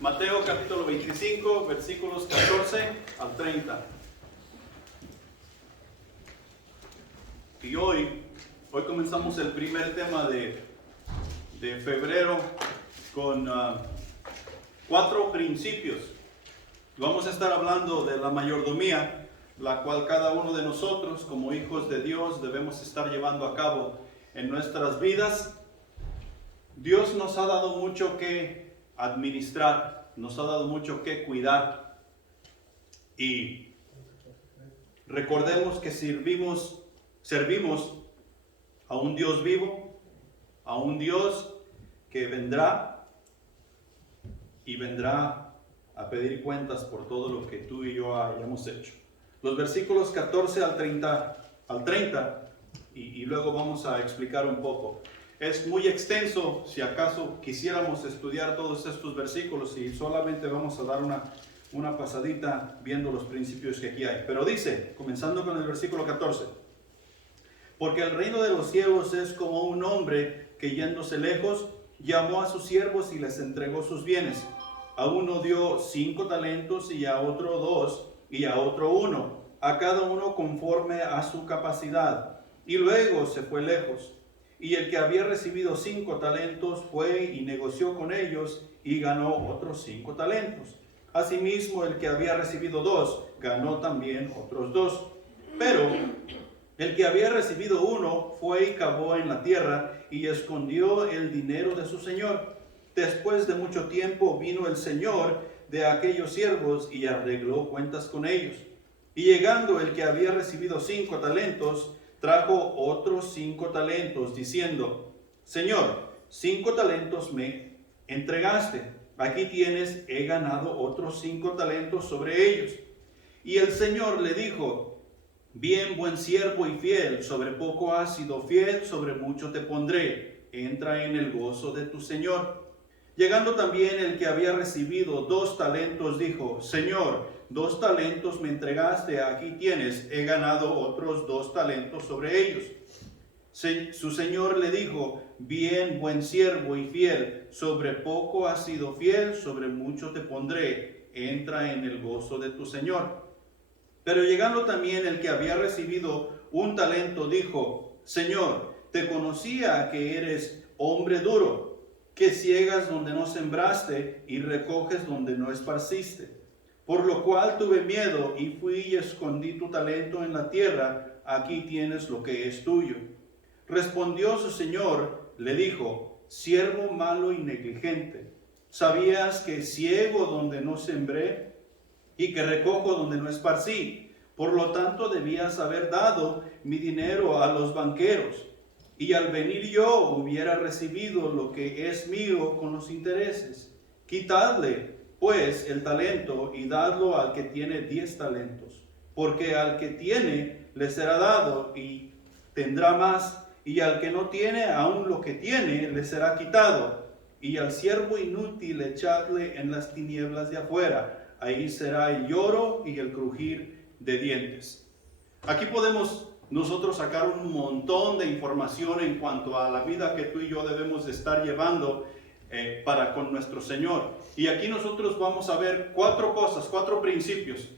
Mateo capítulo 25, versículos 14 al 30. Y hoy comenzamos el primer tema de febrero con 4 principios. Vamos a estar hablando de la mayordomía, la cual cada uno de nosotros como hijos de Dios debemos estar llevando a cabo en nuestras vidas. Dios nos ha dado mucho que administrar, nos ha dado mucho que cuidar, y recordemos que servimos a un Dios vivo, a un Dios que vendrá a pedir cuentas por todo lo que tú y yo hayamos hecho. Los versículos 14 al 30 y luego vamos a explicar un poco. Es muy extenso, si acaso quisiéramos estudiar todos estos versículos, y solamente vamos a dar una pasadita viendo los principios que aquí hay. Pero dice, comenzando con el versículo 14: porque el reino de los cielos es como un hombre que, yéndose lejos, llamó a sus siervos y les entregó sus bienes. A uno dio 5 talentos, y a otro 2, y a otro 1, a cada uno conforme a su capacidad. Y luego se fue lejos. Y el que había recibido 5 talentos fue y negoció con ellos, y ganó otros 5 talentos. Asimismo, el que había recibido 2 ganó también otros 2. Pero el que había recibido 1 fue y cavó en la tierra, y escondió el dinero de su señor. Después de mucho tiempo vino el señor de aquellos siervos y arregló cuentas con ellos. Y llegando el que había recibido 5 talentos, trajo otros 5 talentos, diciendo: Señor, 5 talentos me entregaste, aquí tienes, he ganado otros 5 talentos sobre ellos. Y el Señor le dijo: bien, buen siervo y fiel, sobre poco has sido fiel, sobre mucho te pondré, entra en el gozo de tu Señor. Llegando también el que había recibido 2 talentos, dijo: Señor, 2 talentos me entregaste, aquí tienes, he ganado otros 2 talentos sobre ellos. Su señor le dijo: bien, buen siervo y fiel, sobre poco has sido fiel, sobre mucho te pondré, entra en el gozo de tu Señor. Pero llegando también el que había recibido 1 talento, dijo: Señor, te conocía que eres hombre duro, que ciegas donde no sembraste y recoges donde no esparciste. Por lo cual tuve miedo y fui y escondí tu talento en la tierra, aquí tienes lo que es tuyo. Respondió su señor, le dijo: siervo malo y negligente, ¿sabías que ciego donde no sembré y que recojo donde no esparcí? Por lo tanto debías haber dado mi dinero a los banqueros, y al venir yo hubiera recibido lo que es mío con los intereses. Quitadle pues el talento y dadlo al que tiene 10 talentos, porque al que tiene le será dado y tendrá más, y al que no tiene, aún lo que tiene le será quitado. Y al siervo inútil echadle en las tinieblas de afuera, ahí será el lloro y el crujir de dientes. Aquí podemos nosotros sacar un montón de información en cuanto a la vida que tú y yo debemos de estar llevando para con nuestro Señor. Y aquí nosotros vamos a ver 4 cosas, 4 principios.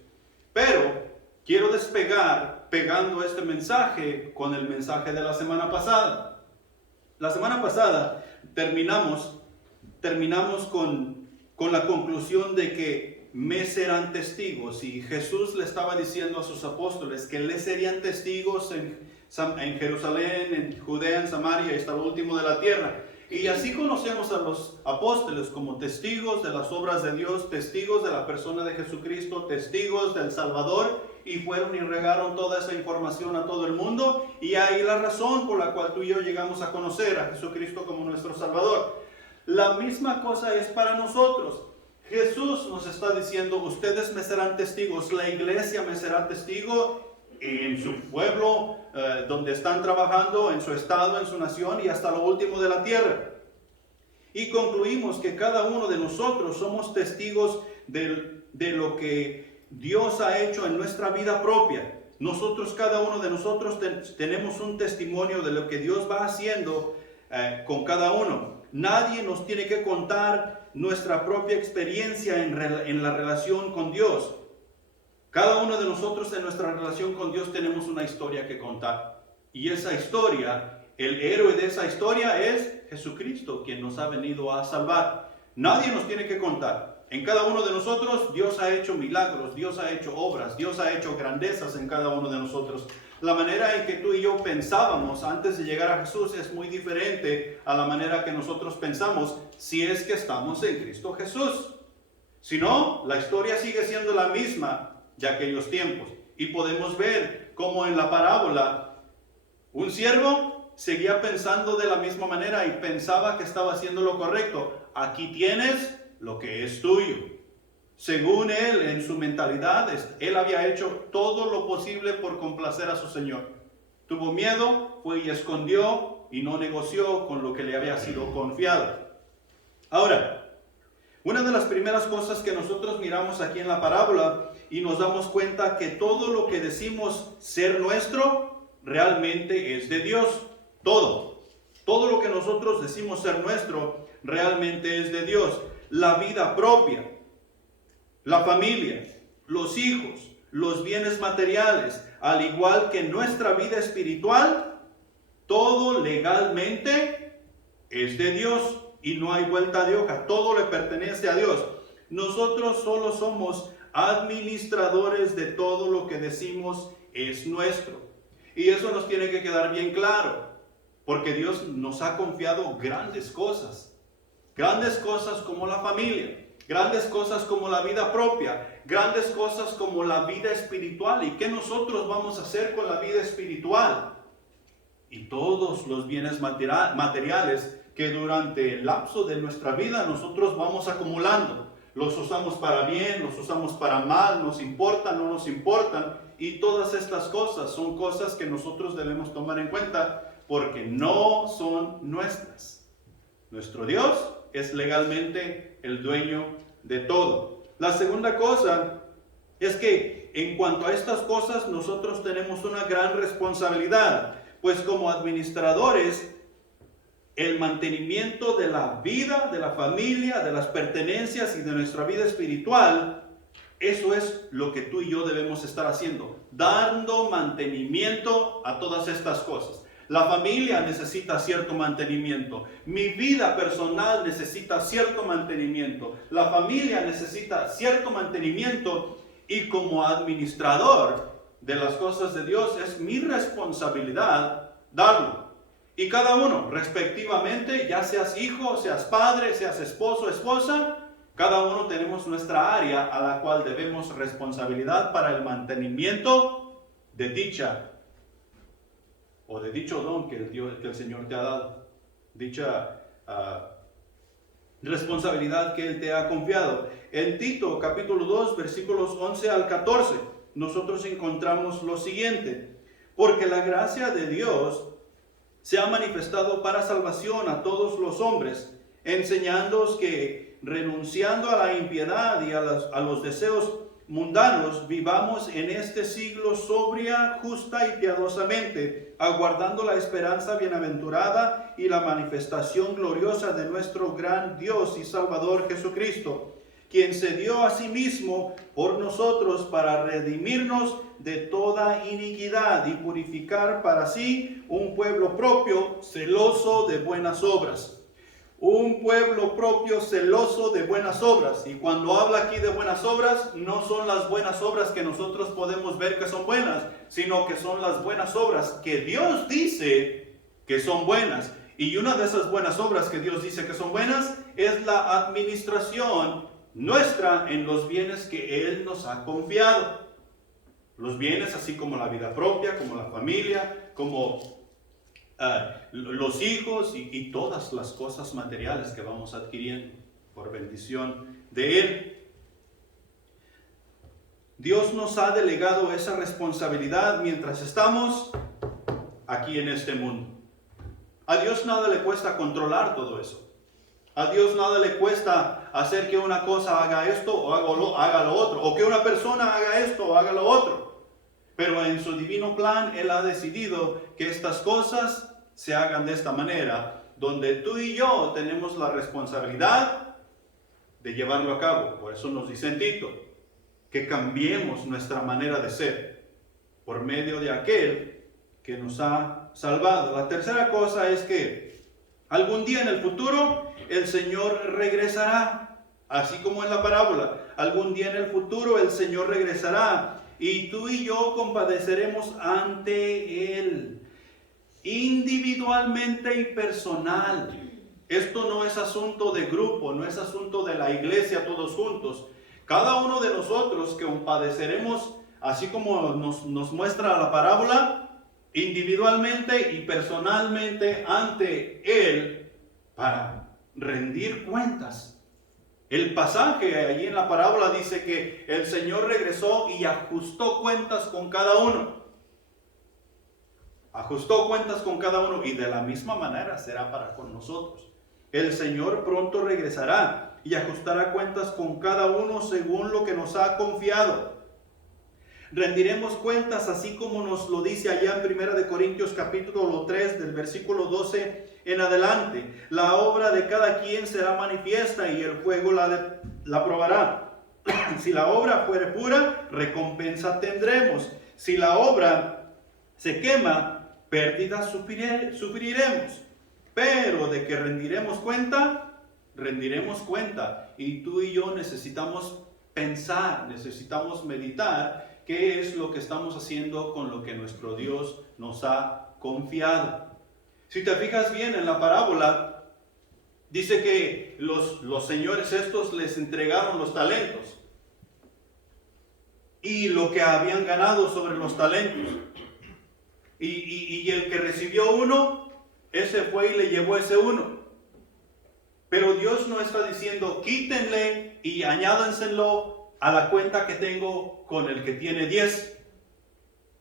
Pero quiero despegar pegando este mensaje con el mensaje de la semana pasada. La semana pasada terminamos con la conclusión de que me serán testigos, y Jesús le estaba diciendo a sus apóstoles que le serían testigos en Jerusalén, en Judea, en Samaria y hasta lo último de la tierra. Y así conocemos a los apóstoles como testigos de las obras de Dios, testigos de la persona de Jesucristo, testigos del Salvador, y fueron y regaron toda esa información a todo el mundo. Y ahí la razón por la cual tú y yo llegamos a conocer a Jesucristo como nuestro Salvador. La misma cosa es para nosotros. Jesús nos está diciendo: ustedes me serán testigos, la iglesia me será testigo en su pueblo, donde están trabajando, en su estado, en su nación y hasta lo último de la tierra. Y concluimos que cada uno de nosotros somos testigos de lo que Dios ha hecho en nuestra vida propia. Nosotros, cada uno de nosotros tenemos un testimonio de lo que Dios va haciendo con cada uno. Nadie nos tiene que contar nuestra propia experiencia en la relación con Dios. Cada uno de nosotros en nuestra relación con Dios tenemos una historia que contar. Y esa historia, el héroe de esa historia es Jesucristo, quien nos ha venido a salvar. Nadie nos tiene que contar. En cada uno de nosotros Dios ha hecho milagros, Dios ha hecho obras, Dios ha hecho grandezas en cada uno de nosotros. La manera en que tú y yo pensábamos antes de llegar a Jesús es muy diferente a la manera que nosotros pensamos si es que estamos en Cristo Jesús. Si no, la historia sigue siendo la misma de aquellos tiempos. Y podemos ver cómo en la parábola un siervo seguía pensando de la misma manera y pensaba que estaba haciendo lo correcto. Aquí tienes lo que es tuyo. Según él, en su mentalidad, él había hecho todo lo posible por complacer a su Señor. Tuvo miedo, fue y escondió y no negoció con lo que le había sido confiado. Ahora, una de las primeras cosas que nosotros miramos aquí en la parábola y nos damos cuenta que todo lo que decimos ser nuestro realmente es de Dios. Todo lo que nosotros decimos ser nuestro realmente es de Dios. La vida propia, la familia, los hijos, los bienes materiales, al igual que nuestra vida espiritual, todo legalmente es de Dios y no hay vuelta de hoja. Todo le pertenece a Dios. Nosotros solo somos administradores de todo lo que decimos es nuestro. Y eso nos tiene que quedar bien claro, porque Dios nos ha confiado grandes cosas como la familia, grandes cosas como la vida propia, grandes cosas como la vida espiritual. ¿Y qué nosotros vamos a hacer con la vida espiritual? Y todos los bienes materiales que durante el lapso de nuestra vida nosotros vamos acumulando. Los usamos para bien, los usamos para mal, nos importan, no nos importan. Y todas estas cosas son cosas que nosotros debemos tomar en cuenta porque no son nuestras. Nuestro Dios es legalmente el dueño de todo. La segunda cosa es que en cuanto a estas cosas nosotros tenemos una gran responsabilidad, pues como administradores el mantenimiento de la vida, de la familia, de las pertenencias y de nuestra vida espiritual, eso es lo que tú y yo debemos estar haciendo, dando mantenimiento a todas estas cosas. La familia necesita cierto mantenimiento. Mi vida personal necesita cierto mantenimiento. La familia necesita cierto mantenimiento. Y como administrador de las cosas de Dios es mi responsabilidad darlo. Y cada uno, respectivamente, ya seas hijo, seas padre, seas esposo, esposa, cada uno tenemos nuestra área a la cual debemos responsabilidad para el mantenimiento de dicha o de dicho don que el Señor te ha dado, dicha responsabilidad que Él te ha confiado. En Tito capítulo 2 versículos 11 al 14 nosotros encontramos lo siguiente: porque la gracia de Dios se ha manifestado para salvación a todos los hombres, enseñándoos que renunciando a la impiedad y a los deseos mundanos, vivamos en este siglo sobria, justa y piadosamente, aguardando la esperanza bienaventurada y la manifestación gloriosa de nuestro gran Dios y Salvador Jesucristo, quien se dio a sí mismo por nosotros para redimirnos de toda iniquidad y purificar para sí un pueblo propio, celoso de buenas obras. Un pueblo propio celoso de buenas obras. Y cuando habla aquí de buenas obras, no son las buenas obras que nosotros podemos ver que son buenas, sino que son las buenas obras que Dios dice que son buenas. Y una de esas buenas obras que Dios dice que son buenas es la administración nuestra en los bienes que Él nos ha confiado. Los bienes así como la vida propia, como la familia, como los hijos y todas las cosas materiales que vamos adquiriendo por bendición de Él. Dios nos ha delegado esa responsabilidad mientras estamos aquí en este mundo. A Dios nada le cuesta controlar todo eso. A Dios nada le cuesta hacer que una cosa haga esto o haga lo otro, o que una persona haga esto o haga lo otro. Pero en su divino plan Él ha decidido que estas cosas se hagan de esta manera donde tú y yo tenemos la responsabilidad de llevarlo a cabo. Por eso nos dice en Tito que cambiemos nuestra manera de ser por medio de aquel que nos ha salvado. La tercera cosa es que algún día en el futuro el Señor regresará, así como en la parábola. Algún día en el futuro el Señor regresará y tú y yo compadeceremos ante Él, individualmente y personal. Esto no es asunto de grupo, no es asunto de la iglesia todos juntos. Cada uno de nosotros que compadeceremos, así como nos muestra la parábola, individualmente y personalmente ante Él, para rendir cuentas. El pasaje allí en la parábola dice que el Señor regresó y ajustó cuentas con cada uno. Ajustó cuentas con cada uno y de la misma manera será para con nosotros. El Señor pronto regresará y ajustará cuentas con cada uno según lo que nos ha confiado. Rendiremos cuentas así como nos lo dice allá en 1 Corintios capítulo 3 del versículo 12 en adelante. La obra de cada quien será manifiesta y el fuego la probará. Si la obra fuere pura, recompensa tendremos. Si la obra se quema, pérdida sufriremos. Pero de que rendiremos cuenta. Y tú y yo necesitamos pensar, necesitamos meditar qué es lo que estamos haciendo con lo que nuestro Dios nos ha confiado. Si te fijas bien en la parábola, dice que los señores estos les entregaron los talentos y lo que habían ganado sobre los talentos. Y el que recibió uno, ese fue y le llevó ese uno. Pero Dios no está diciendo, quítenle y añádenselo a la cuenta que tengo con el que tiene 10.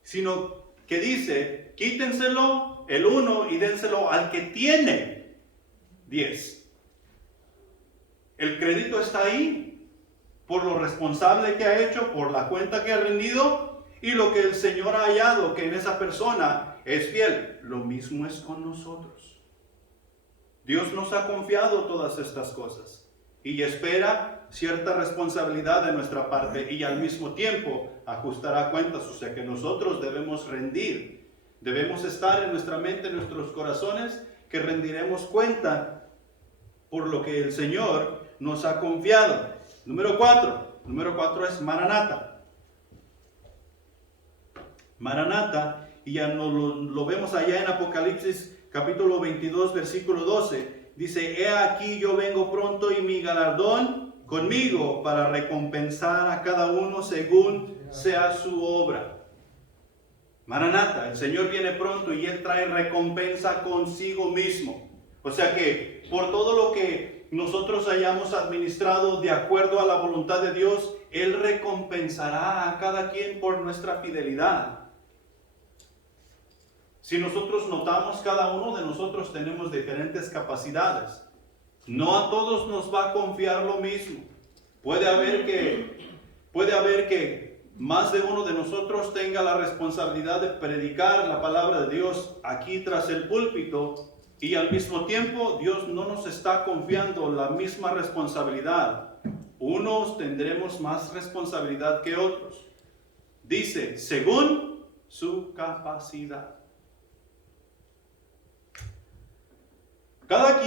Sino que dice, quítenselo el uno y dénselo al que tiene 10. El crédito está ahí por lo responsable que ha hecho, por la cuenta que ha rendido y lo que el Señor ha hallado que en esa persona es fiel. Lo mismo es con nosotros. Dios nos ha confiado todas estas cosas y espera cierta responsabilidad de nuestra parte y al mismo tiempo ajustará cuentas. O sea que nosotros debemos rendir, debemos estar en nuestra mente, en nuestros corazones, que rendiremos cuenta por lo que el Señor nos ha confiado. Número 4 es Maranata. Maranata, y ya lo vemos allá en Apocalipsis capítulo 22, versículo 12. Dice, he aquí yo vengo pronto y mi galardón conmigo para recompensar a cada uno según sea su obra. Maranata, el Señor viene pronto y Él trae recompensa consigo mismo. O sea que por todo lo que nosotros hayamos administrado de acuerdo a la voluntad de Dios, Él recompensará a cada quien por nuestra fidelidad. Si nosotros notamos, cada uno de nosotros tenemos diferentes capacidades. No a todos nos va a confiar lo mismo. Puede haber que más de uno de nosotros tenga la responsabilidad de predicar la palabra de Dios aquí tras el púlpito y al mismo tiempo Dios no nos está confiando la misma responsabilidad. Unos tendremos más responsabilidad que otros. Dice, según su capacidad. Cada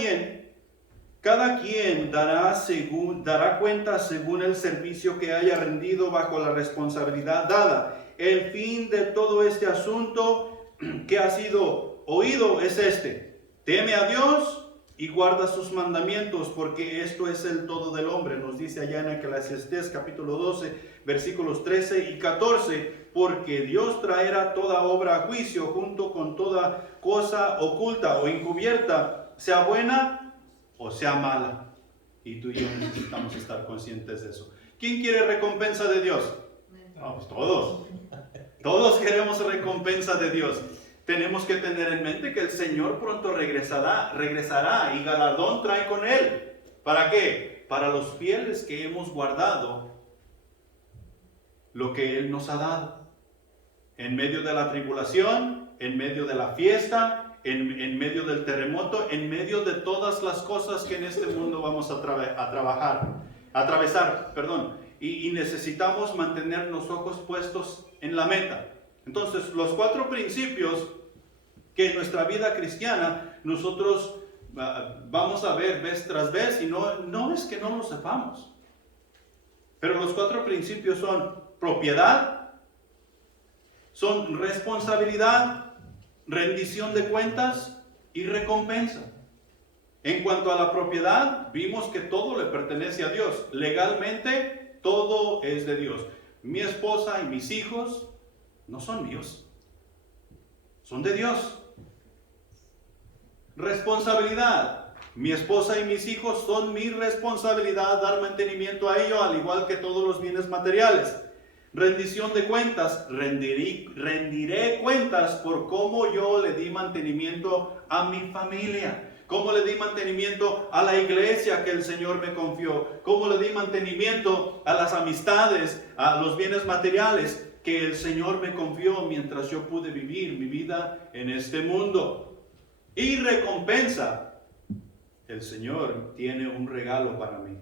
quien dará cuenta según el servicio que haya rendido bajo la responsabilidad dada. El fin de todo este asunto que ha sido oído es este: teme a Dios y guarda sus mandamientos, porque esto es el todo del hombre. Nos dice allá en Eclesiastés capítulo 12, versículos 13 y 14. Porque Dios traerá toda obra a juicio junto con toda cosa oculta o encubierta, sea buena o sea mala. Y tú y yo necesitamos estar conscientes de eso. ¿Quién quiere recompensa de Dios? Vamos, todos. Todos queremos recompensa de Dios. Tenemos que tener en mente que el Señor pronto regresará y galardón trae con Él. ¿Para qué? Para los fieles que hemos guardado lo que Él nos ha dado. En medio de la tribulación, en medio de la fiesta, en medio del terremoto, en medio de todas las cosas que en este mundo vamos a atravesar, y necesitamos mantener los ojos puestos en la meta. Entonces, los 4 principios que en nuestra vida cristiana nosotros vamos a ver vez tras vez, y no es que no lo sepamos, pero los 4 principios son propiedad, son responsabilidad, rendición de cuentas y recompensa. En cuanto a la propiedad, vimos que todo le pertenece a Dios. Legalmente, todo es de Dios. Mi esposa y mis hijos no son míos, son de Dios. Responsabilidad. Mi esposa y mis hijos son mi responsabilidad dar mantenimiento a ellos, al igual que todos los bienes materiales. Rendición de cuentas. Rendiré cuentas por cómo yo le di mantenimiento a mi familia, cómo le di mantenimiento a la iglesia que el Señor me confió, cómo le di mantenimiento a las amistades, a los bienes materiales que el Señor me confió mientras yo pude vivir mi vida en este mundo. Y recompensa. El Señor tiene un regalo para mí.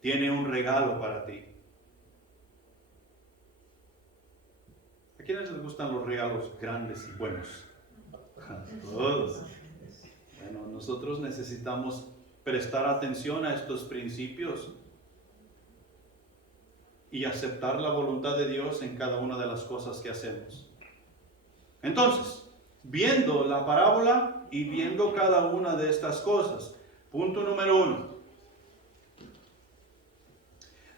Tiene un regalo para ti. ¿A quiénes les gustan los regalos grandes y buenos? A todos. Bueno, nosotros necesitamos prestar atención a estos principios y aceptar la voluntad de Dios en cada una de las cosas que hacemos. Entonces, viendo la parábola y viendo cada una de estas cosas, punto número 1.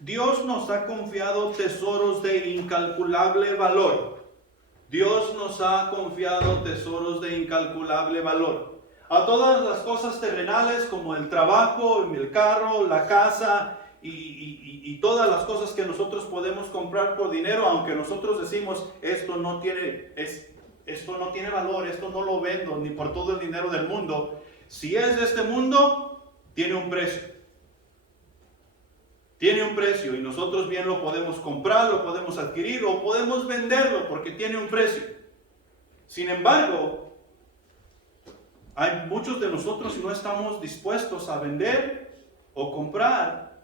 Dios nos ha confiado tesoros de incalculable valor. Dios nos ha confiado tesoros de incalculable valor. A todas las cosas terrenales como el trabajo, el carro, la casa y todas las cosas que nosotros podemos comprar por dinero, aunque nosotros decimos esto no tiene valor, esto no lo vendo ni por todo el dinero del mundo. Si es de este mundo, tiene un precio. Tiene un precio y nosotros bien lo podemos comprar, lo podemos adquirir o podemos venderlo porque tiene un precio. Sin embargo, hay muchos de nosotros no estamos dispuestos a vender o comprar,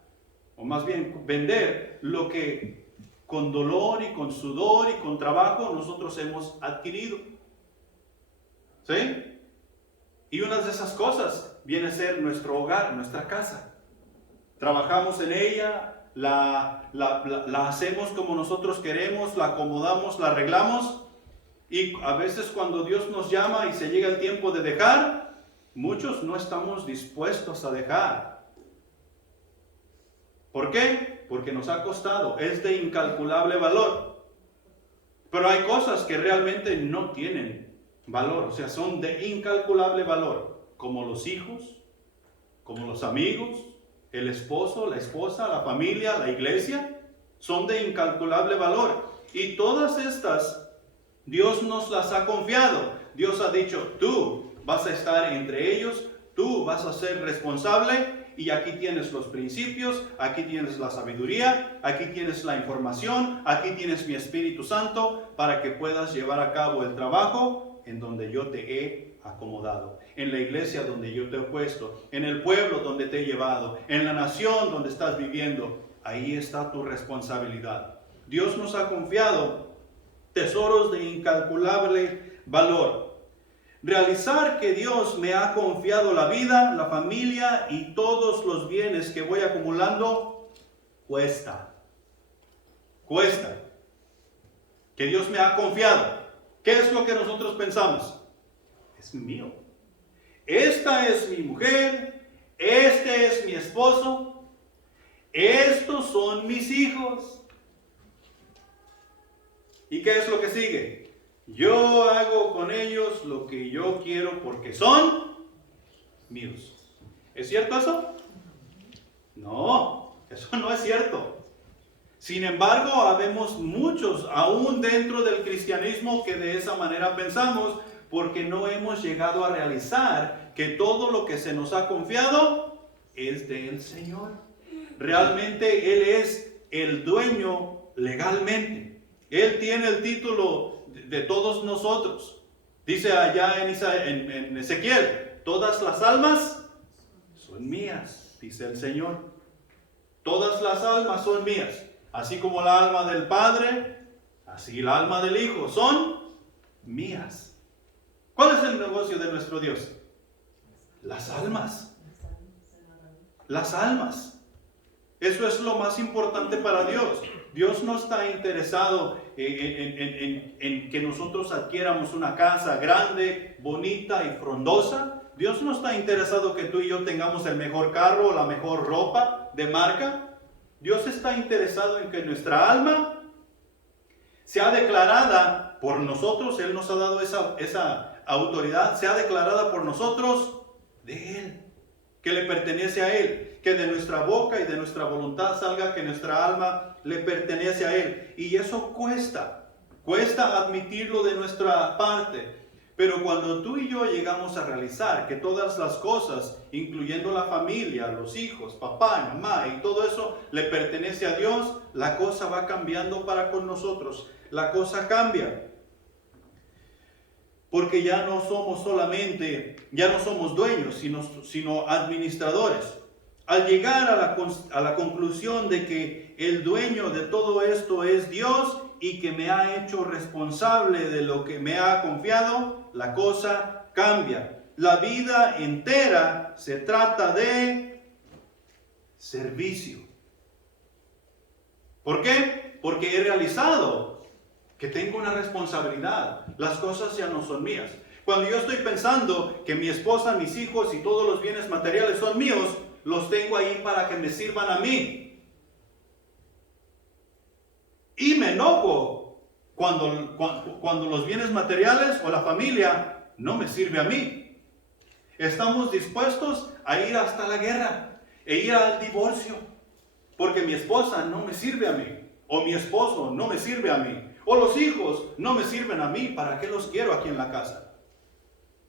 o más bien vender lo que con dolor y con sudor y con trabajo nosotros hemos adquirido. ¿Sí? Y una de esas cosas viene a ser nuestro hogar, nuestra casa. Trabajamos en ella, la hacemos como nosotros queremos, la acomodamos, la arreglamos. Y a veces cuando Dios nos llama y se llega el tiempo de dejar, muchos no estamos dispuestos a dejar. ¿Por qué? Porque nos ha costado, es de incalculable valor. Pero hay cosas que realmente no tienen valor, o sea, son de incalculable valor, como los hijos, como los amigos, el esposo, la esposa, la familia, la iglesia, son de incalculable valor. Y todas estas, Dios nos las ha confiado. Dios ha dicho, tú vas a estar entre ellos, tú vas a ser responsable. Y aquí tienes los principios, aquí tienes la sabiduría, aquí tienes la información, aquí tienes mi Espíritu Santo para que puedas llevar a cabo el trabajo en donde yo te he acomodado, en la iglesia donde yo te he puesto, en el pueblo donde te he llevado, en la nación donde estás viviendo. Ahí está tu responsabilidad. Dios nos ha confiado tesoros de incalculable valor. Realizar que Dios me ha confiado la vida, la familia y todos los bienes que voy acumulando, cuesta. Cuesta. Que Dios me ha confiado. ¿Qué es lo que nosotros pensamos? Es mío. Esta es mi mujer, este es mi esposo, estos son mis hijos. ¿Y qué es lo que sigue? Yo hago con ellos lo que yo quiero porque son míos. ¿Es cierto eso? No, eso no es cierto. Sin embargo, habemos muchos, aún dentro del cristianismo, que de esa manera pensamos, porque no hemos llegado a realizar que todo lo que se nos ha confiado es del Señor. Realmente Él es el dueño legalmente. Él tiene el título de todos nosotros. Dice allá en Ezequiel, todas las almas son mías, dice el Señor. Todas las almas son mías. Así como la alma del Padre, así la alma del Hijo son mías. ¿Cuál es el negocio de nuestro Dios? Las almas. Las almas. Eso es lo más importante para Dios. Dios no está interesado en que nosotros adquiramos una casa grande, bonita y frondosa. Dios no está interesado que tú y yo tengamos el mejor carro o la mejor ropa de marca. Dios está interesado en que nuestra alma sea declarada por nosotros. Él nos ha dado esa autoridad, sea declarada por nosotros de Él, que le pertenece a Él. Que de nuestra boca y de nuestra voluntad salga que nuestra alma le pertenece a Él. Y eso cuesta admitirlo de nuestra parte. Pero cuando tú y yo llegamos a realizar que todas las cosas, incluyendo la familia, los hijos, papá, mamá y todo eso le pertenece a Dios, la cosa va cambiando para con nosotros. La cosa cambia. Porque ya no somos dueños, sino administradores. Al llegar a la conclusión de que el dueño de todo esto es Dios y que me ha hecho responsable de lo que me ha confiado, la cosa cambia. La vida entera se trata de servicio. ¿Por qué? Porque he realizado que tengo una responsabilidad. Las cosas ya no son mías. Cuando yo estoy pensando que mi esposa, mis hijos y todos los bienes materiales son míos, los tengo ahí para que me sirvan a mí. Y me enojo cuando los bienes materiales o la familia no me sirve a mí. Estamos dispuestos a ir hasta la guerra e ir al divorcio porque mi esposa no me sirve a mí, o mi esposo no me sirve a mí, o los hijos no me sirven a mí. ¿Para qué los quiero aquí en la casa?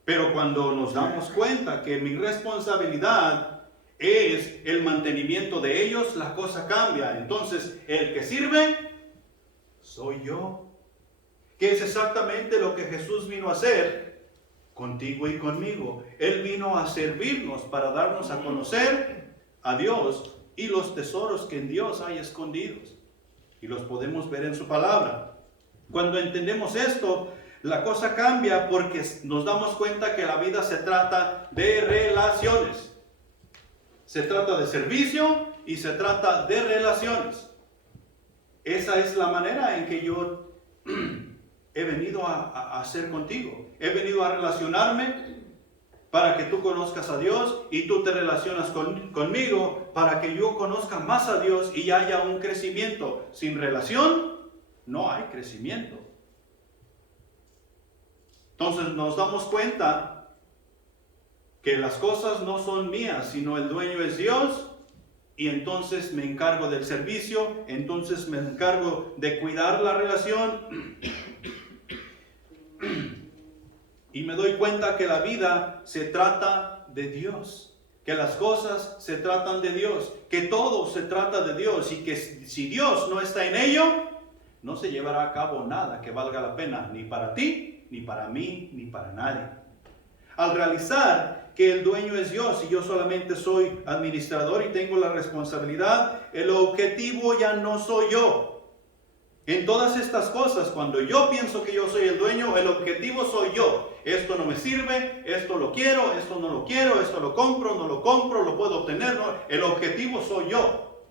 Pero cuando nos damos cuenta que mi responsabilidad es el mantenimiento de ellos, la cosa cambia. Entonces, el que sirve soy yo. Que es exactamente lo que Jesús vino a hacer contigo y conmigo. Él vino a servirnos para darnos a conocer a Dios y los tesoros que en Dios hay escondidos. Y los podemos ver en su palabra. Cuando entendemos esto, la cosa cambia porque nos damos cuenta que la vida se trata de relaciones. Se trata de servicio y se trata de relaciones. Esa es la manera en que yo he venido a hacer contigo. He venido a relacionarme para que tú conozcas a Dios y tú te relacionas conmigo para que yo conozca más a Dios y haya un crecimiento. Sin relación no hay crecimiento. Entonces nos damos cuenta que las cosas no son mías, sino el dueño es Dios, y entonces me encargo del servicio, entonces me encargo de cuidar la relación, y me doy cuenta que la vida se trata de Dios, que las cosas se tratan de Dios, que todo se trata de Dios, y que si Dios no está en ello, no se llevará a cabo nada que valga la pena, ni para ti, ni para mí, ni para nadie. Al realizar que el dueño es Dios y yo solamente soy administrador y tengo la responsabilidad, el objetivo ya no soy yo. En todas estas cosas, cuando yo pienso que yo soy el dueño, el objetivo soy yo. Esto no me sirve, esto lo quiero, esto no lo quiero, esto lo compro, no lo compro, lo puedo obtener. No. El objetivo soy yo.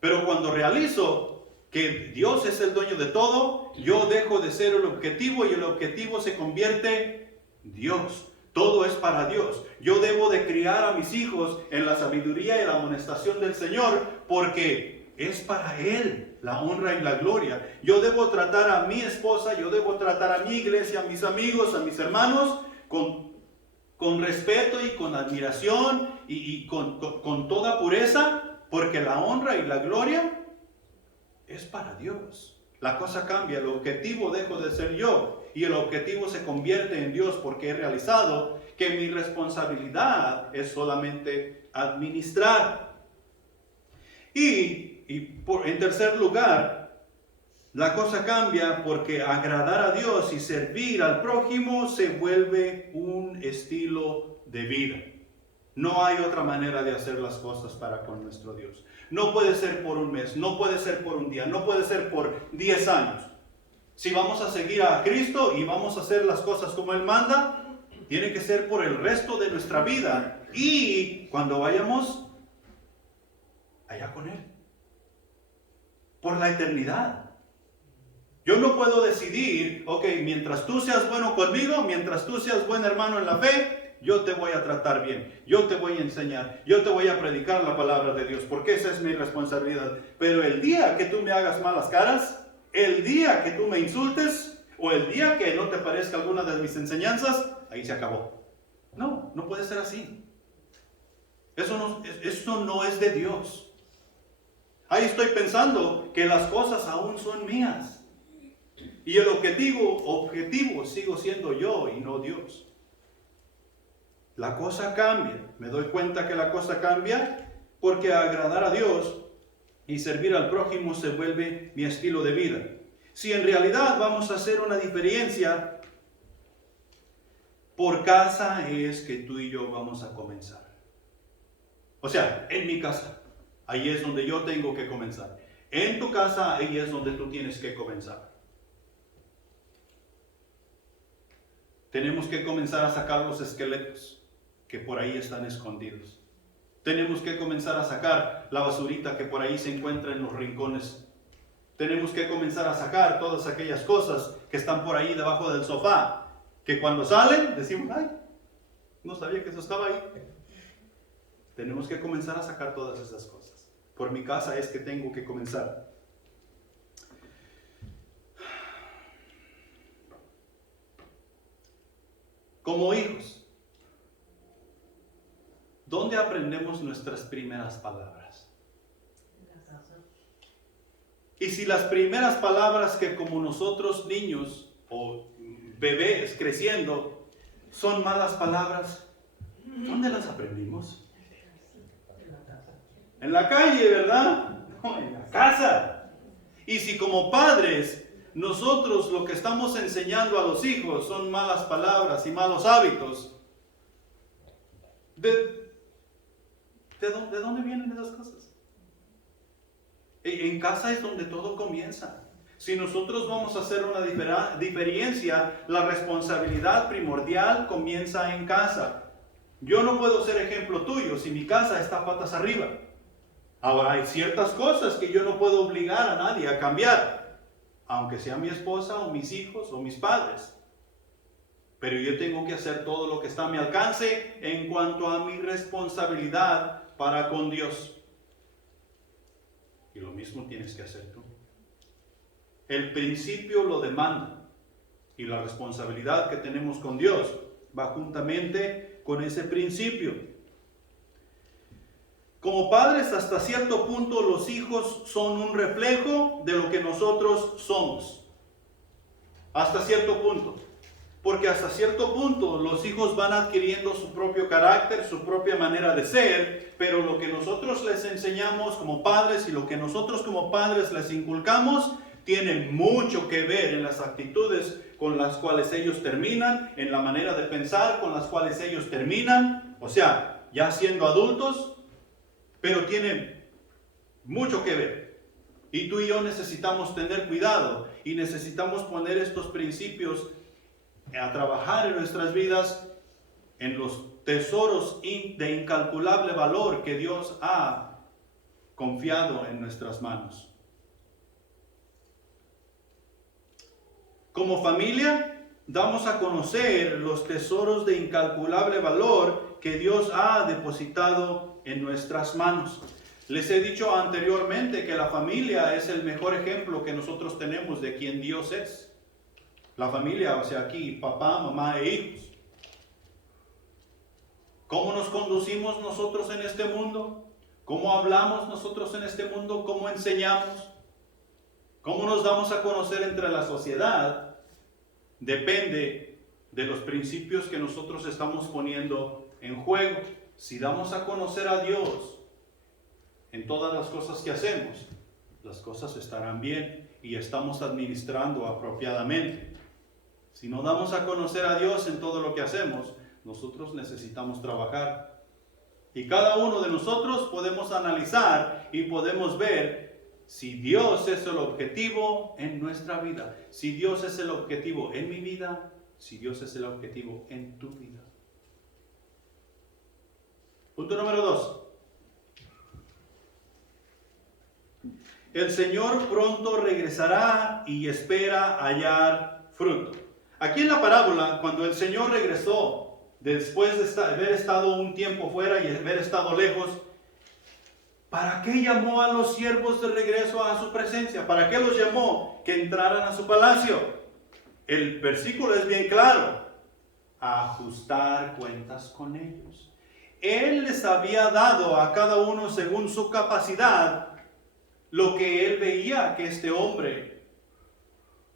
Pero cuando realizo que Dios es el dueño de todo, yo dejo de ser el objetivo y el objetivo se convierte en Dios. Todo es para Dios. Yo debo de criar a mis hijos en la sabiduría y la amonestación del Señor porque es para Él la honra y la gloria. Yo debo tratar a mi esposa, yo debo tratar a mi iglesia, a mis amigos, a mis hermanos con respeto y con admiración y con toda pureza porque la honra y la gloria es para Dios. La cosa cambia, el objetivo dejo de ser yo y el objetivo se convierte en Dios porque he realizado que mi responsabilidad es solamente administrar. En tercer lugar, La cosa cambia porque agradar a Dios y servir al prójimo se vuelve un estilo de vida. No hay otra manera de hacer las cosas para con nuestro Dios. No puede ser por un mes, no puede ser por un día, no puede ser por 10 años. Si vamos a seguir a Cristo y vamos a hacer las cosas como Él manda, tiene que ser por el resto de nuestra vida y cuando vayamos allá con Él, por la eternidad. Yo no puedo decidir, ok, mientras tú seas bueno conmigo, mientras tú seas buen hermano en la fe, yo te voy a tratar bien, yo te voy a enseñar, yo te voy a predicar la palabra de Dios, porque esa es mi responsabilidad. Pero el día que tú me hagas malas caras, el día que tú me insultes, o el día que no te parezca alguna de mis enseñanzas, ahí se acabó. No, no puede ser así. Eso no es de Dios. Ahí estoy pensando que las cosas aún son mías. Y el objetivo sigo siendo yo y no Dios. La cosa cambia. Me doy cuenta que la cosa cambia porque agradar a Dios y servir al prójimo se vuelve mi estilo de vida. Si en realidad vamos a hacer una diferencia, por casa es que tú y yo vamos a comenzar. O sea, en mi casa, ahí es donde yo tengo que comenzar. En tu casa, ahí es donde tú tienes que comenzar. Tenemos que comenzar a sacar los esqueletos que por ahí están escondidos. Tenemos que comenzar a sacar la basurita que por ahí se encuentra en los rincones. Tenemos que comenzar a sacar todas aquellas cosas que están por ahí debajo del sofá, que cuando salen decimos, ay, no sabía que eso estaba ahí. Tenemos que comenzar a sacar todas esas cosas. Por mi casa es que tengo que comenzar. Como hijos, ¿dónde aprendemos nuestras primeras palabras? Y si las primeras palabras que como nosotros niños o bebés creciendo son malas palabras, ¿dónde las aprendimos? En la calle, ¿verdad? No, en la casa. Y si como padres nosotros lo que estamos enseñando a los hijos son malas palabras y malos hábitos, ¿de dónde vienen esas cosas? En casa es donde todo comienza. Si nosotros vamos a hacer una diferencia, la responsabilidad primordial comienza en casa. Yo no puedo ser ejemplo tuyo si mi casa está patas arriba. Ahora hay ciertas cosas que yo no puedo obligar a nadie a cambiar, aunque sea mi esposa o mis hijos o mis padres. Pero yo tengo que hacer todo lo que está a mi alcance en cuanto a mi responsabilidad para con Dios. Y lo mismo tienes que hacer tú. El principio lo demanda. Y la responsabilidad que tenemos con Dios va juntamente con ese principio. Como padres, hasta cierto punto, los hijos son un reflejo de lo que nosotros somos. Hasta cierto punto. Porque hasta cierto punto los hijos van adquiriendo su propio carácter, su propia manera de ser, pero lo que nosotros les enseñamos como padres y lo que nosotros como padres les inculcamos tiene mucho que ver en las actitudes con las cuales ellos terminan, en la manera de pensar con las cuales ellos terminan, o sea, ya siendo adultos, pero tiene mucho que ver. Y tú y yo necesitamos tener cuidado y necesitamos poner estos principios a trabajar en nuestras vidas, en los tesoros de incalculable valor que Dios ha confiado en nuestras manos. Como familia, damos a conocer los tesoros de incalculable valor que Dios ha depositado en nuestras manos. Les he dicho anteriormente que la familia es el mejor ejemplo que nosotros tenemos de quién Dios es. La familia, o sea, aquí papá, mamá e hijos. ¿Cómo nos conducimos nosotros en este mundo? ¿Cómo hablamos nosotros en este mundo? ¿Cómo enseñamos? ¿Cómo nos damos a conocer entre la sociedad? Depende de los principios que nosotros estamos poniendo en juego. Si damos a conocer a Dios en todas las cosas que hacemos, las cosas estarán bien y estamos administrando apropiadamente. Si no damos a conocer a Dios en todo lo que hacemos, nosotros necesitamos trabajar. Y cada uno de nosotros podemos analizar y podemos ver si Dios es el objetivo en nuestra vida, si Dios es el objetivo en mi vida, si Dios es el objetivo en tu vida. Punto número 2. El Señor pronto regresará y espera hallar fruto. Aquí en la parábola, cuando el Señor regresó, después de haber estado un tiempo fuera y haber estado lejos, ¿para qué llamó a los siervos de regreso a su presencia? ¿Para qué los llamó que entraran a su palacio? El versículo es bien claro: a ajustar cuentas con ellos. Él les había dado a cada uno según su capacidad lo que él veía que este hombre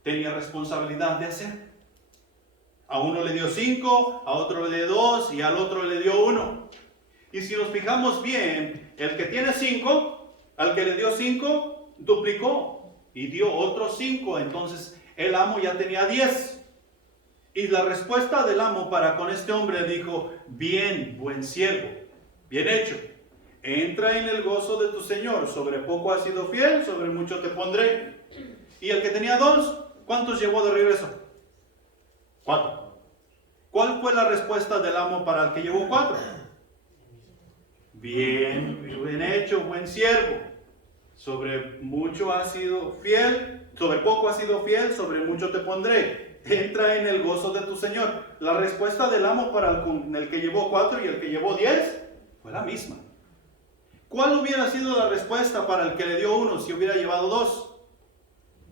tenía responsabilidad de hacer. A uno le dio 5, a otro le dio 2 y al otro le dio 1. Y si nos fijamos bien, el que tiene 5, al que le dio 5, duplicó y dio otros 5. Entonces el amo ya tenía 10. Y la respuesta del amo para con este hombre dijo: bien, buen siervo, bien hecho. Entra en el gozo de tu Señor. Sobre poco has sido fiel, sobre mucho te pondré. Y el que tenía 2, ¿cuántos llevó de regreso? 4. ¿Cuál fue la respuesta del amo para el que llevó 4? Bien, bien hecho, buen siervo. Sobre mucho has sido fiel, sobre poco has sido fiel, sobre mucho te pondré. Entra en el gozo de tu Señor. La respuesta del amo para el que llevó 4 y el que llevó 10 fue la misma. ¿Cuál hubiera sido la respuesta para el que le dio 1 si hubiera llevado 2?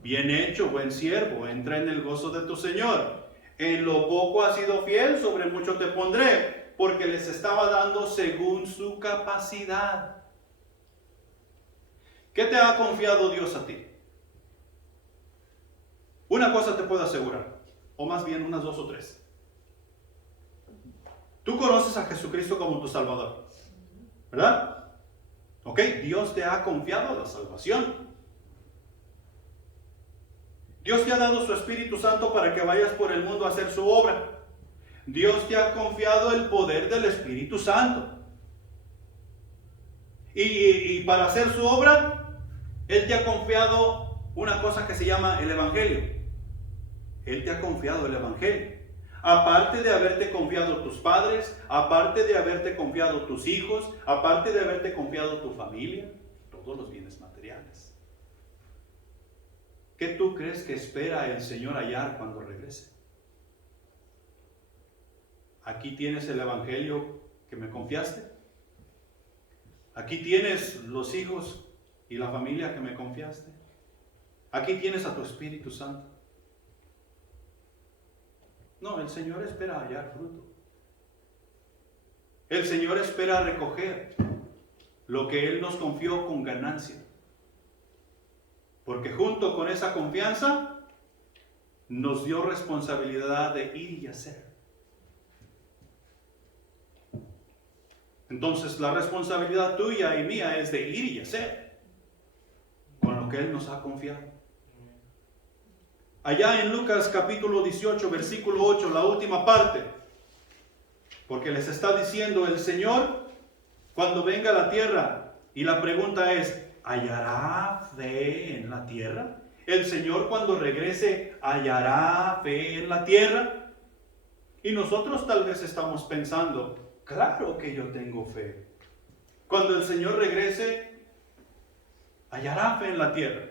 Bien hecho, buen siervo, entra en el gozo de tu Señor. En lo poco has sido fiel, sobre mucho te pondré, porque les estaba dando según su capacidad. ¿Qué te ha confiado Dios a ti? Una cosa te puedo asegurar, o más bien unas 2 o 3. Tú conoces a Jesucristo como tu Salvador, ¿verdad? Ok, Dios te ha confiado la salvación. Dios te ha dado su Espíritu Santo para que vayas por el mundo a hacer su obra. Dios te ha confiado el poder del Espíritu Santo. Y para hacer su obra, Él te ha confiado una cosa que se llama el Evangelio. Él te ha confiado el Evangelio. Aparte de haberte confiado tus padres, aparte de haberte confiado tus hijos, aparte de haberte confiado tu familia, todos los bienes materiales. ¿Qué tú crees que espera el Señor hallar cuando regrese? Aquí tienes el Evangelio que me confiaste. Aquí tienes los hijos y la familia que me confiaste. Aquí tienes a tu Espíritu Santo. No, el Señor espera hallar fruto. El Señor espera recoger lo que Él nos confió con ganancia. Porque junto con esa confianza nos dio responsabilidad de ir y hacer. Entonces la responsabilidad tuya y mía es de ir y hacer con lo que Él nos ha confiado. Allá en Lucas capítulo 18, versículo 8, la última parte, porque les está diciendo el Señor cuando venga a la tierra, y la pregunta es: ¿hallará fe en la tierra? El Señor cuando regrese, ¿hallará fe en la tierra? Y nosotros tal vez estamos pensando: claro que yo tengo fe. Cuando el Señor regrese, ¿hallará fe en la tierra?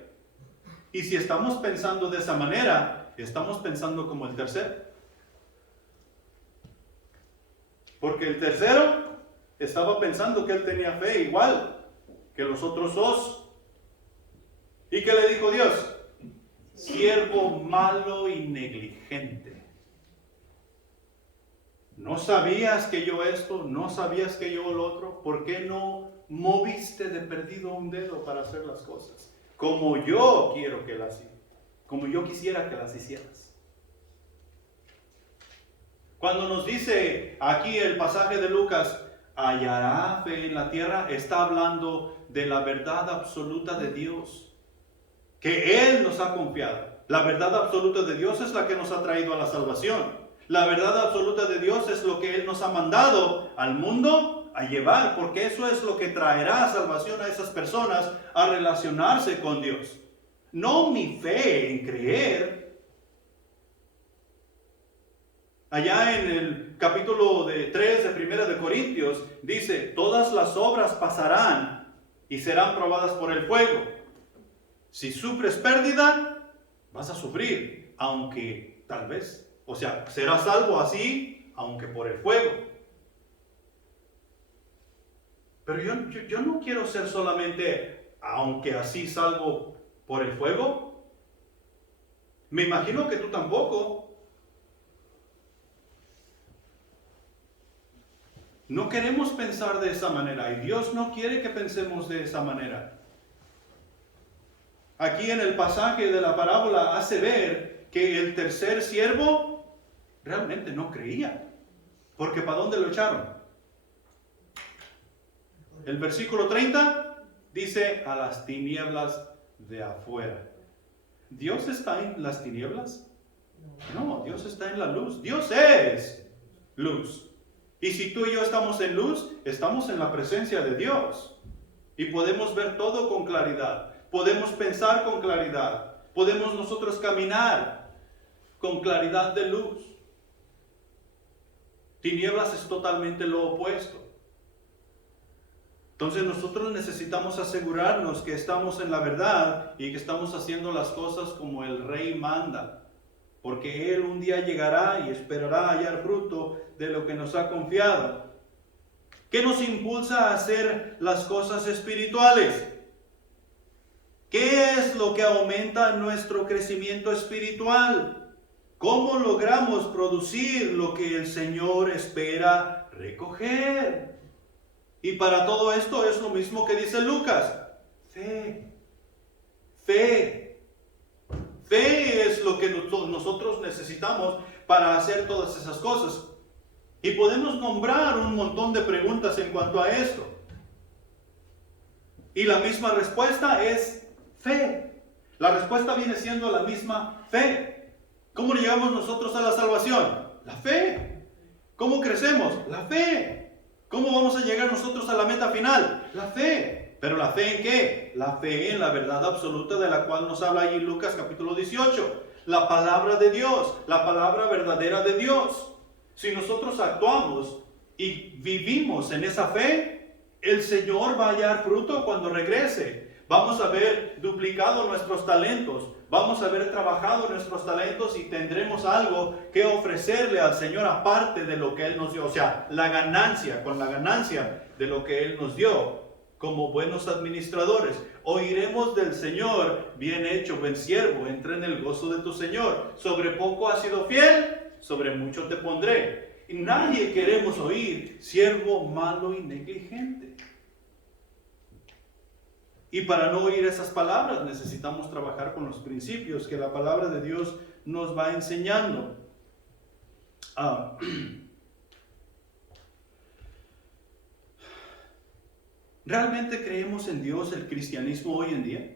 Y si estamos pensando de esa manera, estamos pensando como el tercero. Porque el tercero estaba pensando que él tenía fe igual que los otros 2. ¿Y qué le dijo Dios? Siervo malo y negligente. ¿No sabías que yo esto? ¿No sabías que yo lo otro? ¿Por qué no moviste de perdido un dedo para hacer las cosas como yo quiero que las, como yo quisiera que las hicieras? Cuando nos dice aquí el pasaje de Lucas, hallará fe en la tierra, está hablando de la verdad absoluta de Dios. que Él nos ha confiado. La verdad absoluta de Dios es la que nos ha traído a la salvación. La verdad absoluta de Dios es lo que Él nos ha mandado al mundo a llevar, porque eso es lo que traerá salvación a esas personas a relacionarse con Dios. No mi fe en creer. Allá en el capítulo 3 de Primera de Corintios dice, todas las obras pasarán y serán probadas por el fuego. Si sufres pérdida, vas a sufrir, aunque tal vez, o sea, serás salvo así, aunque por el fuego. Pero yo no quiero ser solamente, aunque así salvo por el fuego. Me imagino que tú tampoco. No queremos pensar de esa manera y Dios no quiere que pensemos de esa manera. Aquí en el pasaje de la parábola hace ver que el tercer siervo realmente no creía. Porque ¿para dónde lo echaron? El versículo 30 dice a las tinieblas de afuera. ¿Dios está en las tinieblas? No, Dios está en la luz. Dios es luz. Y si tú y yo estamos en luz, estamos en la presencia de Dios. Y podemos ver todo con claridad. Podemos pensar con claridad. Podemos nosotros caminar con claridad de luz. Tinieblas es totalmente lo opuesto. Entonces nosotros necesitamos asegurarnos que estamos en la verdad y que estamos haciendo las cosas como el Rey manda. Porque Él un día llegará y esperará hallar fruto de lo que nos ha confiado. ¿Qué nos impulsa a hacer las cosas espirituales? ¿Qué es lo que aumenta nuestro crecimiento espiritual? ¿Cómo logramos producir lo que el Señor espera recoger? Y para todo esto es lo mismo que dice Lucas. Fe. Fe. Fe es lo que nosotros necesitamos para hacer todas esas cosas. Y podemos nombrar un montón de preguntas en cuanto a esto. Y la misma respuesta es fe. La respuesta viene siendo la misma fe. ¿Cómo llegamos nosotros a la salvación? La fe. ¿Cómo crecemos? La fe. ¿Cómo vamos a llegar nosotros a la meta final? La fe. ¿Pero la fe en qué? La fe en la verdad absoluta de la cual nos habla allí Lucas capítulo 18. La palabra de Dios, la palabra verdadera de Dios. Si nosotros actuamos y vivimos en esa fe, el Señor va a hallar fruto cuando regrese. Vamos a ver duplicado nuestros talentos. Vamos a haber trabajado nuestros talentos y tendremos algo que ofrecerle al Señor aparte de lo que Él nos dio. O sea, la ganancia, con la ganancia de lo que Él nos dio. Como buenos administradores, oiremos del Señor, bien hecho, buen siervo, entra en el gozo de tu Señor. Sobre poco has sido fiel, sobre mucho te pondré. Y nadie queremos oír, siervo malo y negligente. Y para no oír esas palabras necesitamos trabajar con los principios que la palabra de Dios nos va enseñando. ¿Realmente creemos en Dios, el cristianismo hoy en día?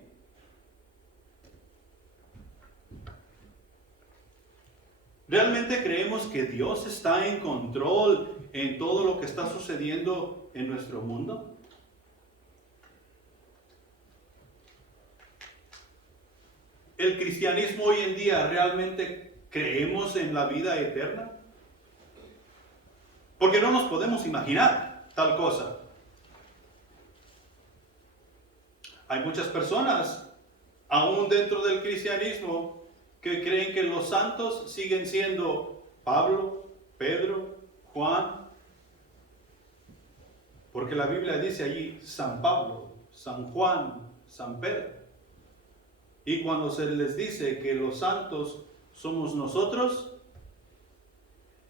¿Realmente creemos que Dios está en control en todo lo que está sucediendo en nuestro mundo? ¿El cristianismo hoy en día realmente creemos en la vida eterna? Porque no nos podemos imaginar tal cosa. Hay muchas personas, aún dentro del cristianismo, que creen que los santos siguen siendo Pablo, Pedro, Juan. Porque la Biblia dice allí San Pablo, San Juan, San Pedro. Y cuando se les dice que los santos somos nosotros,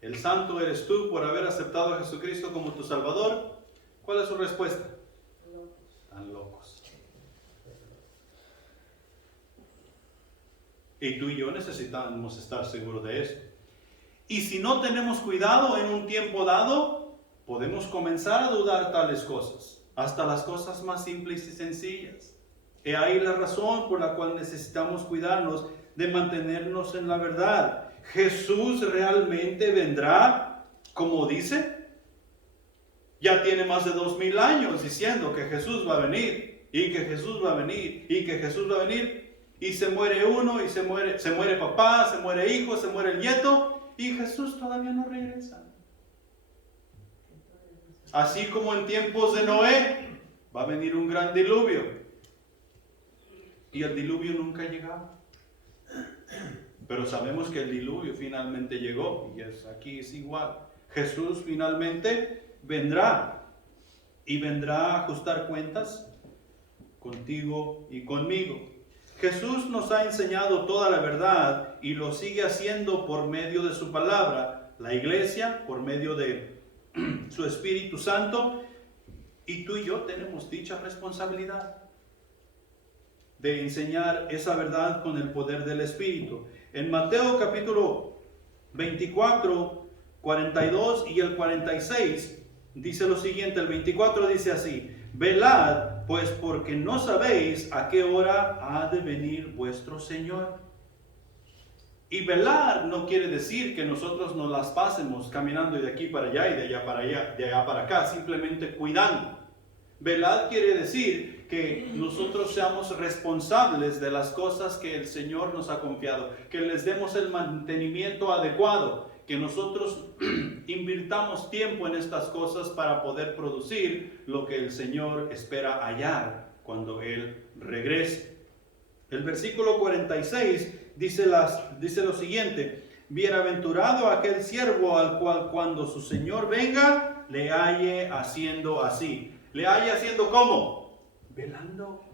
el santo eres tú por haber aceptado a Jesucristo como tu Salvador, ¿cuál es su respuesta? Están locos. Y tú y yo necesitamos estar seguros de esto. Y si no tenemos cuidado en un tiempo dado, podemos comenzar a dudar tales cosas, hasta las cosas más simples y sencillas. He ahí la razón por la cual necesitamos cuidarnos de mantenernos en la verdad. ¿Jesús realmente vendrá como dice? Ya tiene más de 2000 años diciendo que Jesús va a venir, y que Jesús va a venir, y que Jesús va a venir, y se muere uno, y se muere papá, se muere hijo, se muere el nieto, y Jesús todavía no regresa. Así como en tiempos de Noé, va a venir un gran diluvio, y el diluvio nunca llegaba. Pero sabemos que el diluvio finalmente llegó, y aquí es igual. Jesús finalmente vendrá, y vendrá a ajustar cuentas contigo y conmigo. Jesús nos ha enseñado toda la verdad y lo sigue haciendo por medio de su palabra, la iglesia por medio de su Espíritu Santo, y tú y yo tenemos dicha responsabilidad de enseñar esa verdad con el poder del Espíritu. En Mateo capítulo 24, 42 y el 46 dice lo siguiente. El 24 dice así: velad, pues porque no sabéis a qué hora ha de venir vuestro Señor. Y velar no quiere decir que nosotros nos las pasemos caminando de aquí para allá y de allá para allá, de allá para acá, simplemente cuidando. Velad quiere decir que nosotros seamos responsables de las cosas que el Señor nos ha confiado, que les demos el mantenimiento adecuado, que nosotros invirtamos tiempo en estas cosas para poder producir lo que el Señor espera hallar cuando Él regrese. El versículo 46 dice lo siguiente: bienaventurado aquel siervo al cual cuando su Señor venga le halle haciendo así. ¿Le halle haciendo cómo? Velando,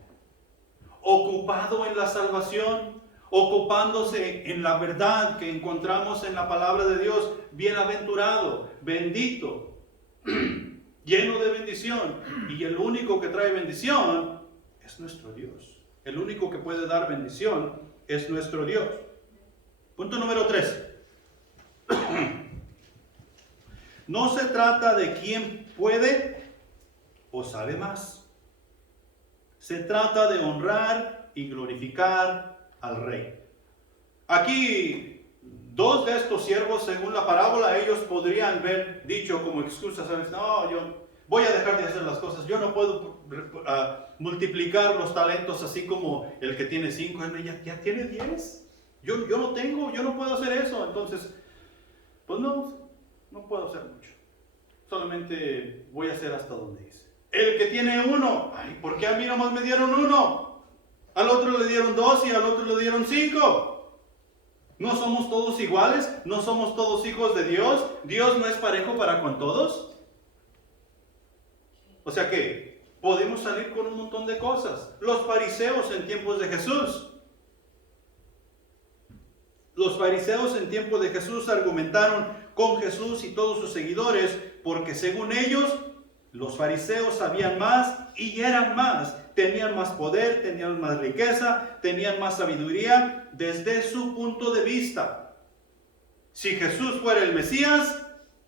ocupado en la salvación, ocupándose en la verdad que encontramos en la palabra de Dios. Bienaventurado, bendito, lleno de bendición. Y el único que trae bendición es nuestro Dios. El único que puede dar bendición es nuestro Dios. Punto número 3. No se trata de quién puede o sabe más. Se trata de honrar y glorificar al Rey. Aquí, dos de estos siervos, según la parábola, ellos podrían haber dicho como excusa, ¿sabes? No, yo voy a dejar de hacer las cosas. Yo no puedo multiplicar los talentos así como el que tiene 5. Ya tiene 10. Yo no tengo, yo no puedo hacer eso. Entonces, pues no puedo hacer mucho. Solamente voy a hacer hasta donde dice. El que tiene 1, ay, ¿por qué a mí nomás me dieron 1? Al otro le dieron 2 y al otro le dieron 5. ¿No somos todos iguales? ¿No somos todos hijos de Dios? ¿Dios no es parejo para con todos? O sea que podemos salir con un montón de cosas. Los fariseos en tiempos de Jesús. Los fariseos en tiempos de Jesús argumentaron con Jesús y todos sus seguidores porque según ellos, los fariseos sabían más y eran más. Tenían más poder, tenían más riqueza, tenían más sabiduría desde su punto de vista. Si Jesús fuera el Mesías,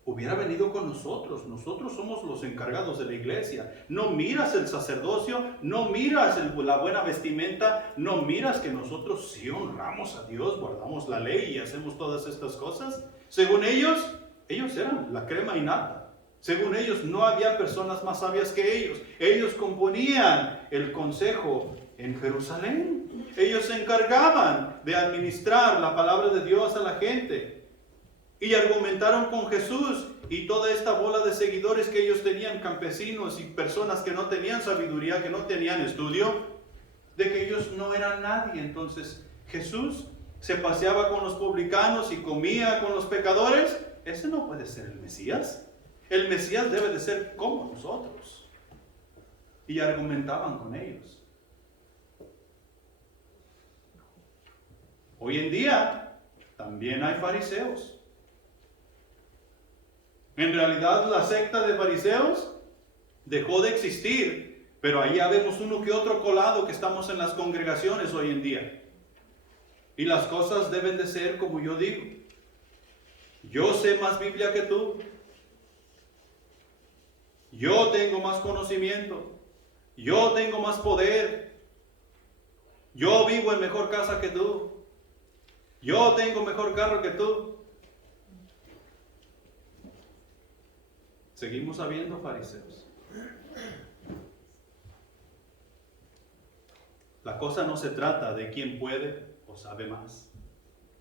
hubiera venido con nosotros. Nosotros somos los encargados de la iglesia. No miras el sacerdocio, no miras la buena vestimenta, no miras que nosotros sí honramos a Dios, guardamos la ley y hacemos todas estas cosas. Según ellos eran la crema innata. Según ellos, no había personas más sabias que ellos. Ellos componían el consejo en Jerusalén. Ellos se encargaban de administrar la palabra de Dios a la gente. Y argumentaron con Jesús y toda esta bola de seguidores que ellos tenían, campesinos y personas que no tenían sabiduría, que no tenían estudio, de que ellos no eran nadie. Entonces, Jesús se paseaba con los publicanos y comía con los pecadores. Ese no puede ser el Mesías. El Mesías debe de ser como nosotros. Y argumentaban con ellos. Hoy en día también hay fariseos. En realidad la secta de fariseos dejó de existir, pero ahí vemos uno que otro colado que estamos en las congregaciones hoy en día. Y las cosas deben de ser como yo digo. Yo sé más Biblia que tú. Yo tengo más conocimiento, yo tengo más poder, Yo vivo en mejor casa que tú. Yo tengo mejor carro que tú. Seguimos habiendo fariseos. La cosa no se trata de quién puede o sabe más.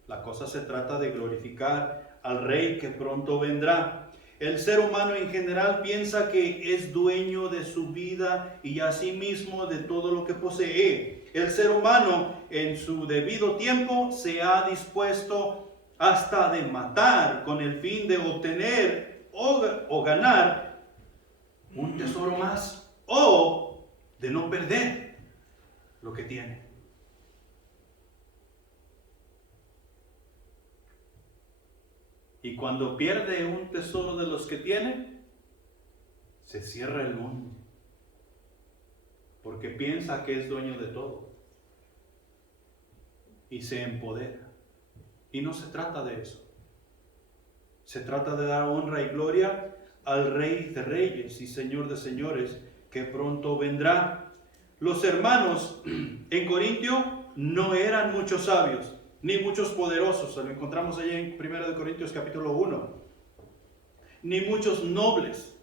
La cosa se trata de glorificar al Rey que pronto vendrá. El ser humano en general piensa que es dueño de su vida y asimismo de todo lo que posee. El ser humano en su debido tiempo se ha dispuesto hasta de matar con el fin de obtener o ganar un tesoro más o de no perder lo que tiene. Y cuando pierde un tesoro de los que tiene, se cierra el mundo, porque piensa que es dueño de todo y se empodera. Y no se trata de eso. Se trata de dar honra y gloria al Rey de Reyes y Señor de Señores, que pronto vendrá. Los hermanos en Corintio no eran muchos sabios, ni muchos poderosos. Lo encontramos allá en 1 Corintios capítulo 1. Ni muchos nobles.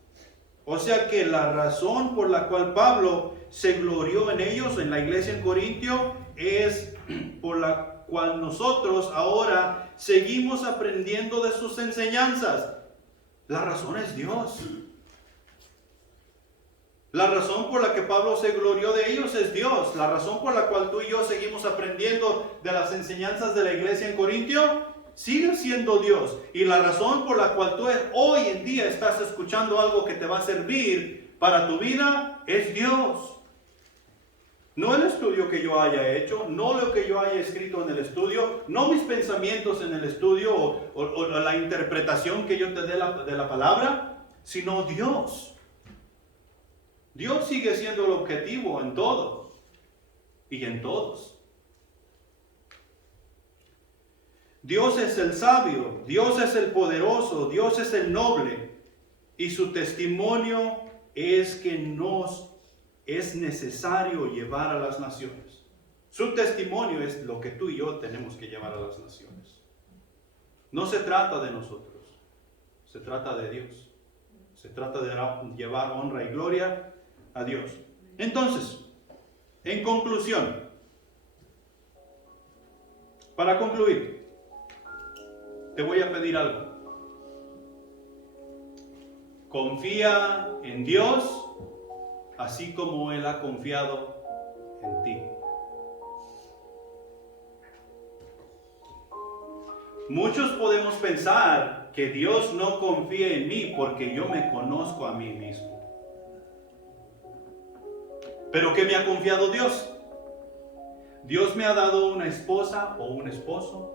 O sea que la razón por la cual Pablo se glorió en ellos, en la iglesia en Corintio, es por la cual nosotros ahora seguimos aprendiendo de sus enseñanzas. La razón es Dios. La razón por la que Pablo se glorió de ellos es Dios. La razón por la cual tú y yo seguimos aprendiendo de las enseñanzas de la iglesia en Corintio sigue siendo Dios. Y la razón por la cual tú hoy en día estás escuchando algo que te va a servir para tu vida es Dios. No el estudio que yo haya hecho, no lo que yo haya escrito en el estudio, no mis pensamientos en el estudio o la interpretación que yo te dé de la palabra, sino Dios. Dios sigue siendo el objetivo en todo y en todos. Dios es el sabio, Dios es el poderoso, Dios es el noble, y su testimonio es que nos es necesario llevar a las naciones. Su testimonio es lo que tú y yo tenemos que llevar a las naciones. No se trata de nosotros, se trata de Dios. Se trata de llevar honra y gloria a Dios. Entonces, en conclusión, para concluir, te voy a pedir algo. Confía en Dios así como Él ha confiado en ti. Muchos podemos pensar que Dios no confía en mí porque yo me conozco a mí mismo. ¿Pero qué me ha confiado Dios? Dios me ha dado una esposa o un esposo.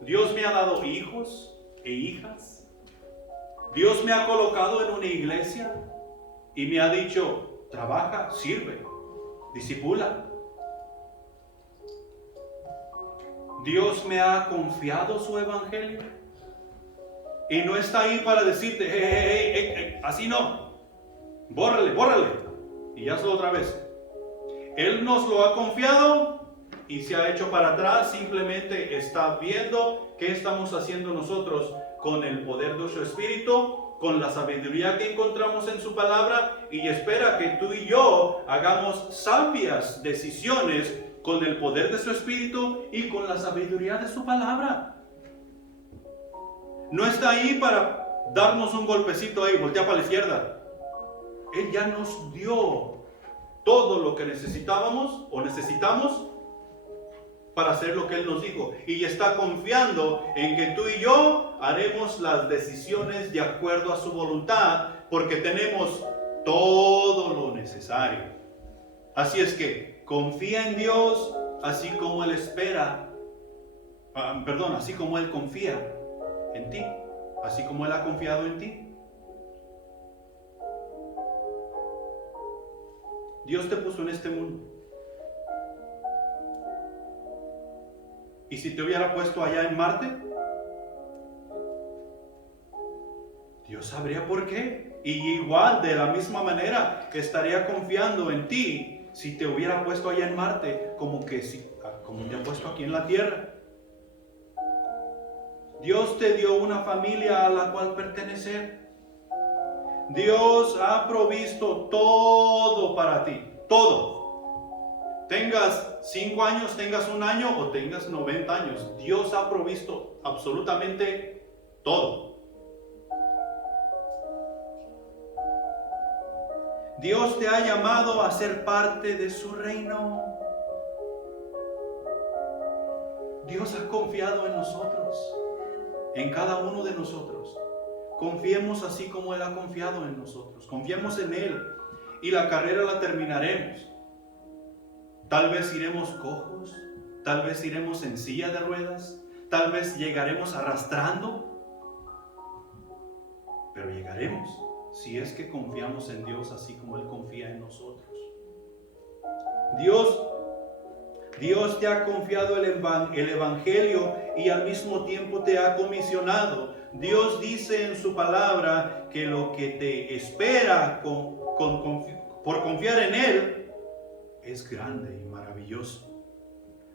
Dios me ha dado hijos e hijas. Dios me ha colocado en una iglesia y me ha dicho: trabaja, sirve, discipula. Dios me ha confiado su evangelio y no está ahí para decirte: así no, bórrale, y hazlo otra vez. Él nos lo ha confiado y se ha hecho para atrás. Simplemente está viendo qué estamos haciendo nosotros con el poder de su Espíritu, con la sabiduría que encontramos en su palabra, y espera que tú y yo hagamos sabias decisiones con el poder de su Espíritu y con la sabiduría de su palabra. No está ahí para darnos un golpecito ahí, voltea para la izquierda. Él ya nos dio todo lo que necesitábamos o necesitamos para hacer lo que Él nos dijo, y está confiando en que tú y yo haremos las decisiones de acuerdo a su voluntad, porque tenemos todo lo necesario. Así es que confía en Dios así como Él espera, así como Él confía en ti, así como Él ha confiado en ti. Dios te puso en este mundo. ¿Y si te hubiera puesto allá en Marte? Dios sabría por qué. Y igual, de la misma manera, estaría confiando en ti si te hubiera puesto allá en Marte, como te ha puesto aquí en la tierra. Dios te dio una familia a la cual pertenecer. Dios ha provisto todo para ti, todo. Tengas 5 años, tengas 1 año o tengas 90 años. Dios ha provisto absolutamente todo. Dios te ha llamado a ser parte de su reino. Dios ha confiado en nosotros, en cada uno de nosotros. Confiemos así como Él ha confiado en nosotros. Confiemos en Él y la carrera la terminaremos. Tal vez iremos cojos, tal vez iremos en silla de ruedas, tal vez llegaremos arrastrando, pero llegaremos si es que confiamos en Dios así como Él confía en nosotros. Dios te ha confiado el Evangelio y al mismo tiempo te ha comisionado. Dios dice en su palabra que lo que te espera por confiar en Él es grande y maravilloso.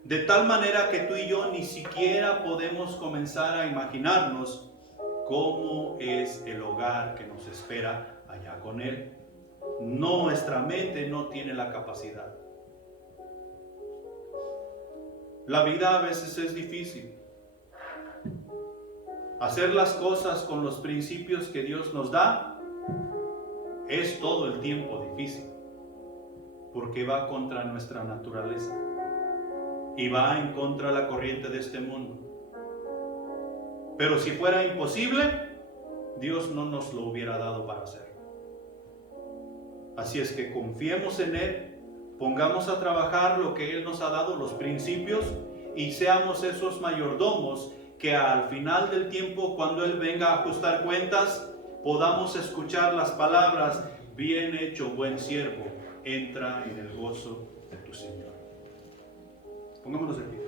De tal manera que tú y yo ni siquiera podemos comenzar a imaginarnos cómo es el hogar que nos espera allá con Él. Nuestra mente no tiene la capacidad. La vida a veces es difícil. Hacer las cosas con los principios que Dios nos da es todo el tiempo difícil, porque va contra nuestra naturaleza y va en contra de la corriente de este mundo. Pero si fuera imposible, Dios no nos lo hubiera dado para hacer. Así es que confiemos en Él, pongamos a trabajar lo que Él nos ha dado, los principios, y seamos esos mayordomos que al final del tiempo, cuando Él venga a ajustar cuentas, podamos escuchar las palabras: bien hecho, buen siervo, entra en el gozo de tu Señor. Pongámonos de pie.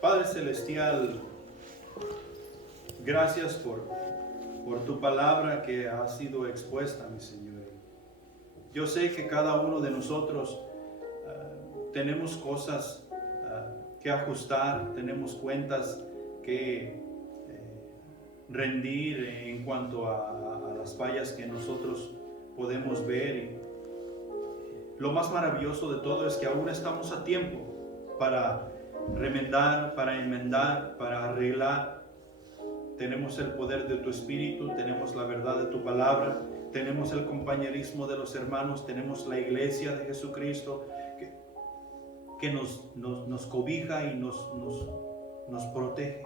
Padre Celestial, gracias por tu palabra que ha sido expuesta, mi Señor. Yo sé que cada uno de nosotros tenemos cosas que ajustar, tenemos cuentas que rendir en cuanto a las fallas que nosotros podemos ver. Y lo más maravilloso de todo es que aún estamos a tiempo para remendar, para enmendar, para arreglar. Tenemos el poder de tu Espíritu, tenemos la verdad de tu palabra, tenemos el compañerismo de los hermanos, tenemos la iglesia de Jesucristo que nos cobija y nos protege.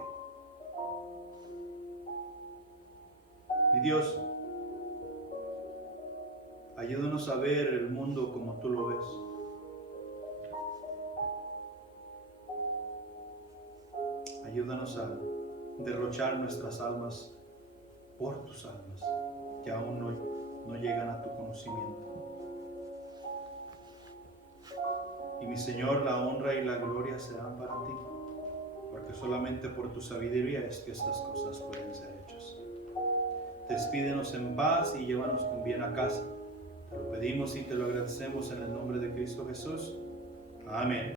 Mi Dios, ayúdanos a ver el mundo como tú lo ves. Ayúdanos a derrochar nuestras almas por tus almas, que aún no llegan a tu conocimiento. Y mi Señor, la honra y la gloria serán para ti, porque solamente por tu sabiduría es que estas cosas pueden ser hechas. Despídenos en paz y llévanos con bien a casa. Te lo pedimos y te lo agradecemos en el nombre de Cristo Jesús. Amén.